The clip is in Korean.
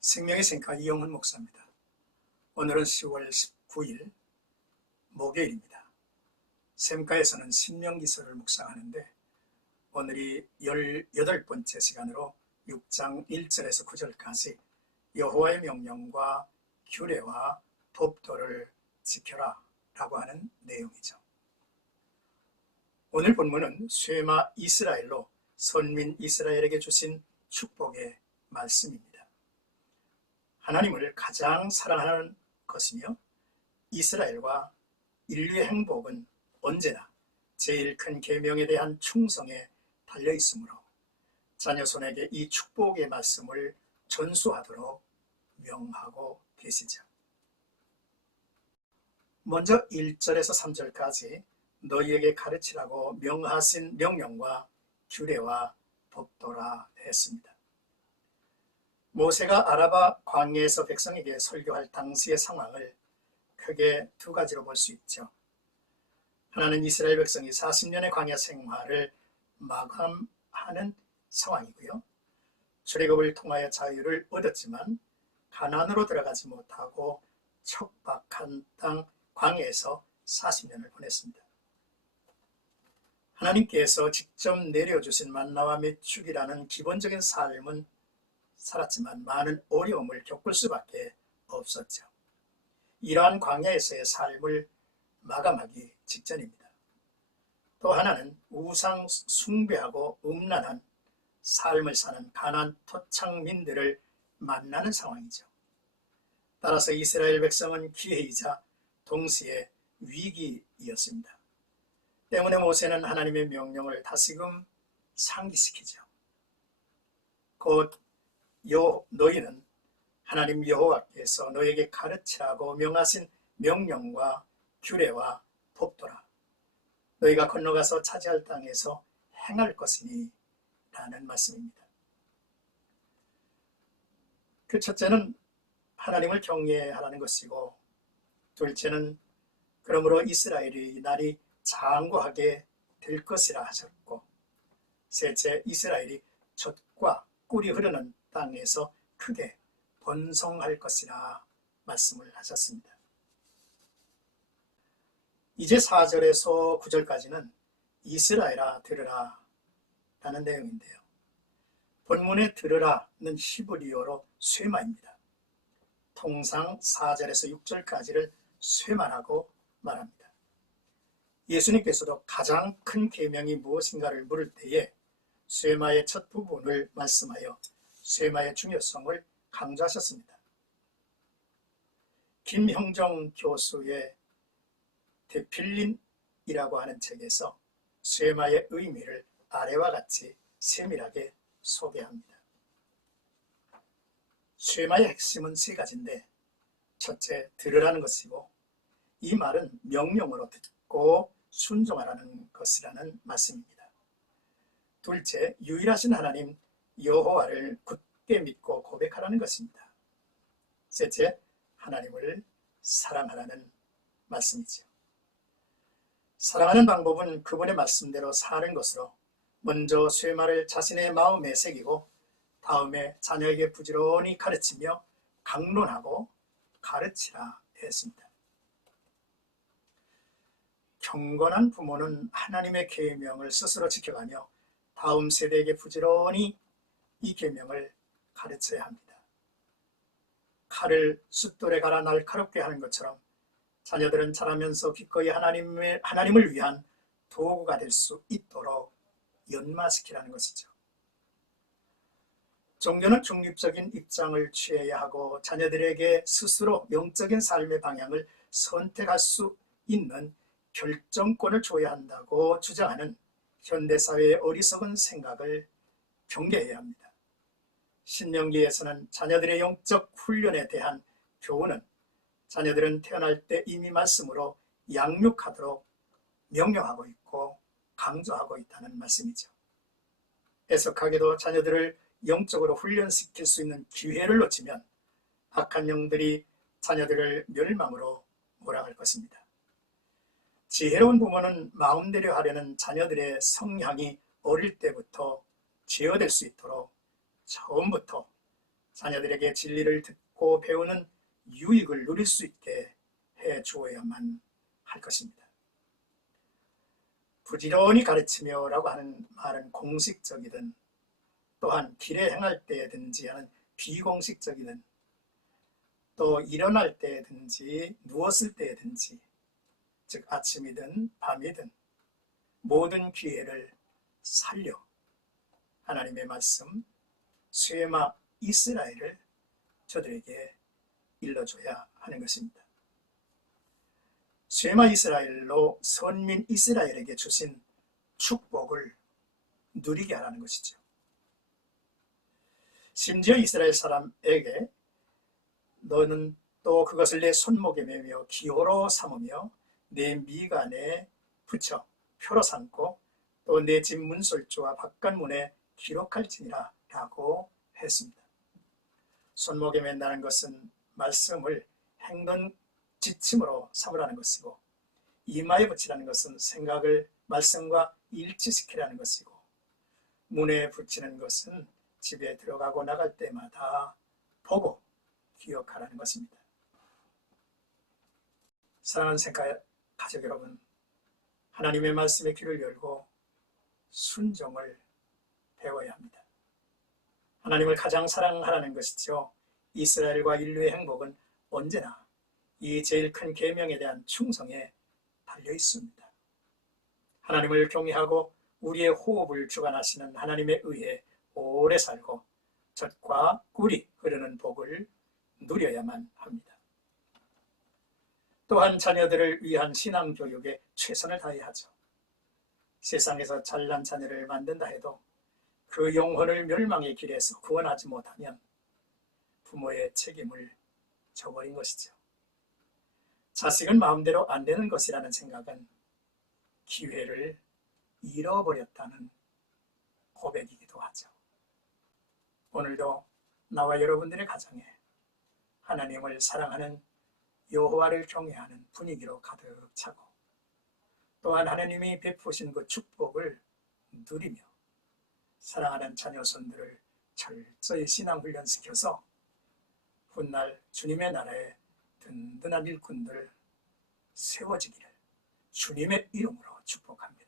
생명의 생각 이영훈 목사입니다. 오늘은 10월 19일 목요일입니다. 샘가에서는 신명기서를 묵상하는데 오늘이 18번째 시간으로 6장 1절에서 9절까지 여호와의 명령과 규례와 법도를 지켜라 라고 하는 내용이죠. 오늘 본문은 쇠마 이스라엘로 선민 이스라엘에게 주신 축복의 말씀입니다. 하나님을 가장 사랑하는 것이며 이스라엘과 인류의 행복은 언제나 제일 큰 계명에 대한 충성에 달려 있으므로 자녀 손에게 이 축복의 말씀을 전수하도록 명하고 계시죠. 먼저 1절에서 3절까지 너희에게 가르치라고 명하신 명령과 규례와 법도라 했습니다. 모세가 아라바 광야에서 백성에게 설교할 당시의 상황을 크게 두 가지로 볼 수 있죠. 하나는 이스라엘 백성이 40년의 광야 생활을 마감하는 상황이고요. 출애굽을 통하여 자유를 얻었지만 가나안으로 들어가지 못하고 척박한 땅 광야에서 40년을 보냈습니다. 하나님께서 직접 내려주신 만나와 메축이라는 기본적인 삶은 살았지만 많은 어려움을 겪을 수밖에 없었죠. 이러한 광야에서의 삶을 마감하기 직전입니다. 또 하나는 우상 숭배하고 음란한 삶을 사는 가나안 토착민들을 만나는 상황이죠. 따라서 이스라엘 백성은 기회이자 동시에 위기이었습니다. 때문에 모세는 하나님의 명령을 다시금 상기시키죠. 곧 너희는 하나님 여호와께서 너에게 가르치라고 명하신 명령과 규례와 법도라. 너희가 건너가서 차지할 땅에서 행할 것이니 라는 말씀입니다. 그 첫째는 하나님을 경외하라는 것이고, 둘째는 그러므로 이스라엘의 날이 장구하게 될 것이라 하셨고, 셋째 이스라엘이 젖과 꿀이 흐르는 땅에서 크게 번성할 것이라 말씀을 하셨습니다. 이제 4절에서 9절까지는 이스라엘아 들으라 라는 내용인데요. 본문에 들으라는 히브리어로 쇠마입니다. 통상 4절에서 6절까지를 쇠마라고 말합니다. 예수님께서도 가장 큰 계명이 무엇인가를 물을 때에 쇠마의 첫 부분을 말씀하여 쇠마의 중요성을 강조하셨습니다. 김형정 교수의 대필린이라고 하는 책에서 쇠마의 의미를 아래와 같이 세밀하게 소개합니다. 쇠마의 핵심은 세 가지인데, 첫째, 들으라는 것이고, 이 말은 명령으로 듣고 순종하라는 것이라는 말씀입니다. 둘째, 유일하신 하나님 여호와를 굳게 믿고 고백하라는 것입니다. 셋째, 하나님을 사랑하라는 말씀이죠. 사랑하는 방법은 그분의 말씀대로 사는 것으로 먼저 쇠마를 자신의 마음에 새기고 다음에 자녀에게 부지런히 가르치며 강론하고 가르치라 했습니다. 경건한 부모는 하나님의 계명을 스스로 지켜가며 다음 세대에게 부지런히 이 계명을 가르쳐야 합니다. 칼을 숫돌에 갈아 날카롭게 하는 것처럼 자녀들은 자라면서 기꺼이 하나님을 위한 도구가 될 수 있도록 연마시키라는 것이죠. 종교는 중립적인 입장을 취해야 하고 자녀들에게 스스로 영적인 삶의 방향을 선택할 수 있는 결정권을 줘야 한다고 주장하는 현대사회의 어리석은 생각을 경계해야 합니다. 신명기에서는 자녀들의 영적 훈련에 대한 교훈은 자녀들은 태어날 때 이미 말씀으로 양육하도록 명령하고 있고 강조하고 있다는 말씀이죠. 애석하게도 자녀들을 영적으로 훈련시킬 수 있는 기회를 놓치면 악한 영들이 자녀들을 멸망으로 몰아갈 것입니다. 지혜로운 부모는 마음대로 하려는 자녀들의 성향이 어릴 때부터 제어될 수 있도록 처음부터 자녀들에게 진리를 듣고 배우는 유익을 누릴 수 있게 해 주어야만 할 것입니다. 부지런히 가르치며라고 하는 말은 공식적이든 또한 길에 행할 때든지 하는 비공식적이든 또 일어날 때든지 누웠을 때든지 즉 아침이든 밤이든 모든 기회를 살려 하나님의 말씀 쇠마 이스라엘을 저들에게 일러줘야 하는 것입니다. 쇠마 이스라엘로 선민 이스라엘에게 주신 축복을 누리게 하라는 것이죠. 심지어 이스라엘 사람에게 너는 또 그것을 내 손목에 매며 기호로 삼으며 내 미간에 붙여 표로 삼고 또 내 집 문설주와 바깥문에 기록할지니라 라고 했습니다. 손목에 맨다는 것은 말씀을 행동 지침으로 삼으라는 것이고 이마에 붙이라는 것은 생각을 말씀과 일치시키라는 것이고 문에 붙이는 것은 집에 들어가고 나갈 때마다 보고 기억하라는 것입니다. 사랑하는 가족 여러분, 하나님의 말씀에 귀를 열고 순종을 배워야 합니다. 하나님을 가장 사랑하라는 것이죠. 이스라엘과 인류의 행복은 언제나 이 제일 큰 계명에 대한 충성에 달려 있습니다. 하나님을 경외하고 우리의 호흡을 주관하시는 하나님에 의해 오래 살고 젖과 꿀이 흐르는 복을 누려야만 합니다. 또한 자녀들을 위한 신앙교육에 최선을 다해야 하죠. 세상에서 잘난 자녀를 만든다 해도 그 영혼을 멸망의 길에서 구원하지 못하면 부모의 책임을 져버린 것이죠. 자식은 마음대로 안 되는 것이라는 생각은 기회를 잃어버렸다는 고백이기도 하죠. 오늘도 나와 여러분들의 가정에 하나님을 사랑하는 여호와를 경외하는 분위기로 가득 차고 또한 하나님이 베푸신 그 축복을 누리며 사랑하는 자녀손들을 철저히 신앙훈련시켜서 훗날 주님의 나라에 든든한 일꾼들 세워지기를 주님의 이름으로 축복합니다.